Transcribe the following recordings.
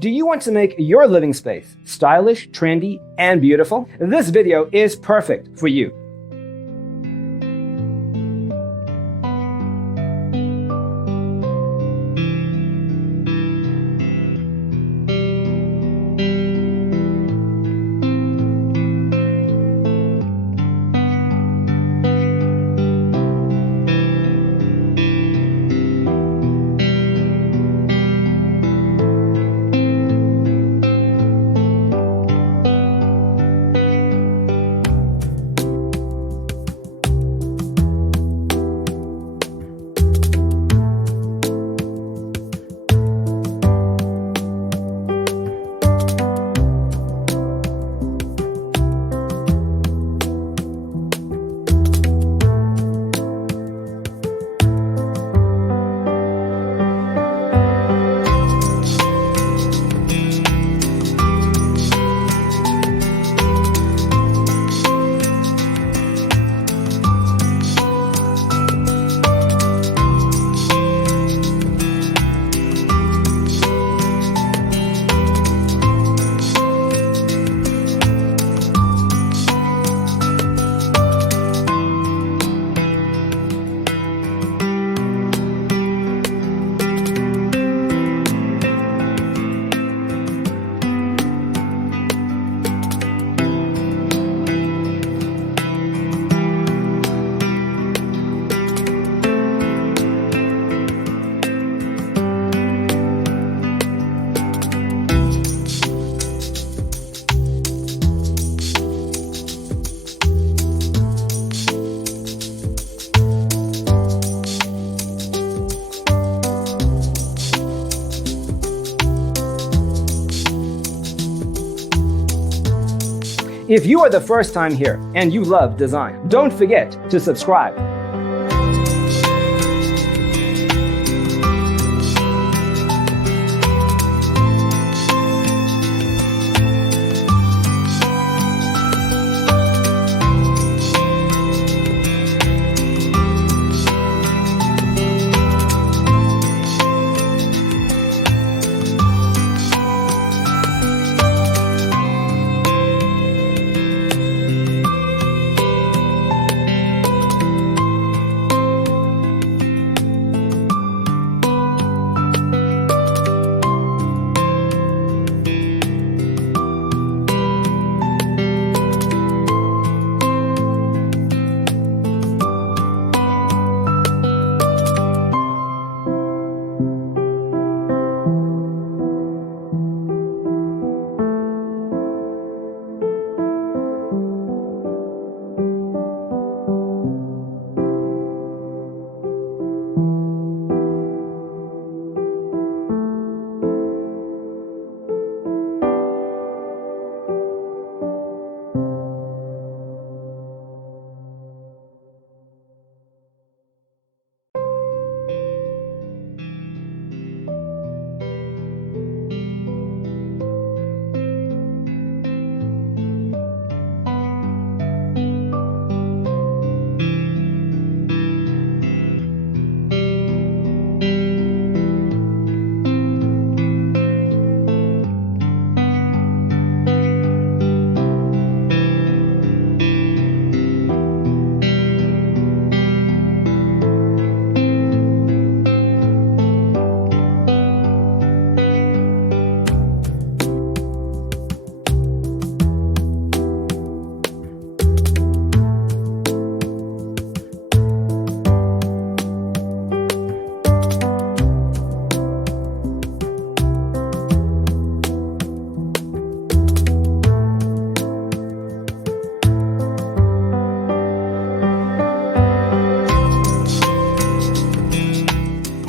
Do you want to make your living space stylish, trendy, and beautiful? This video is perfect for you. If you are the first time here and you love design, don't forget to subscribe.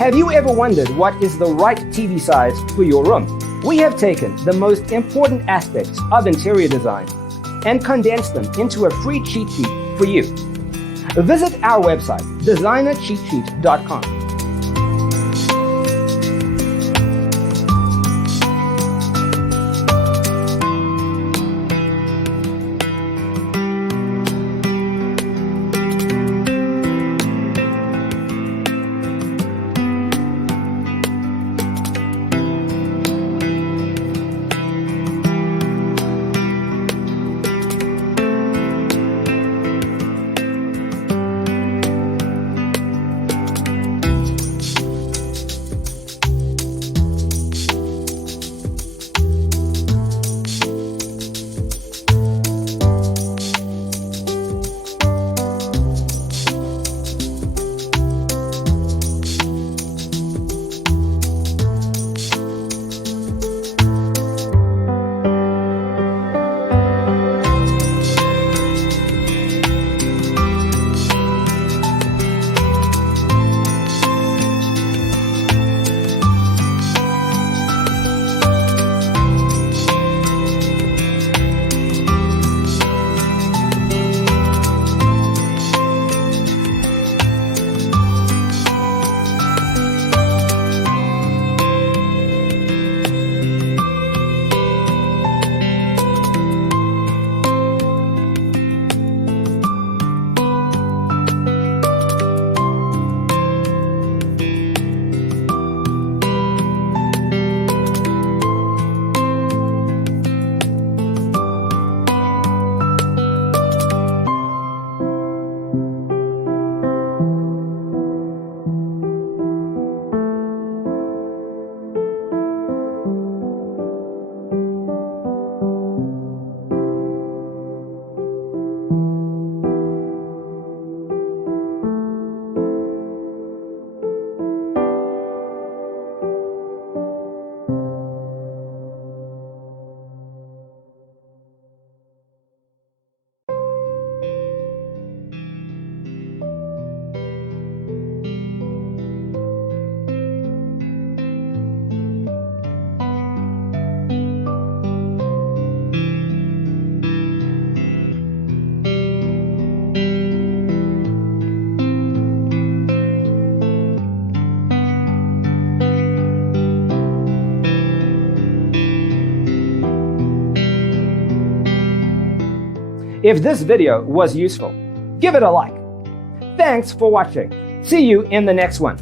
Have you ever wondered what is the right TV size for your room? We have taken the most important aspects of interior design and condensed them into a free cheat sheet for you. Visit our website, designercheatsheet.com. If this video was useful, give it a like. Thanks for watching. See you in the next one.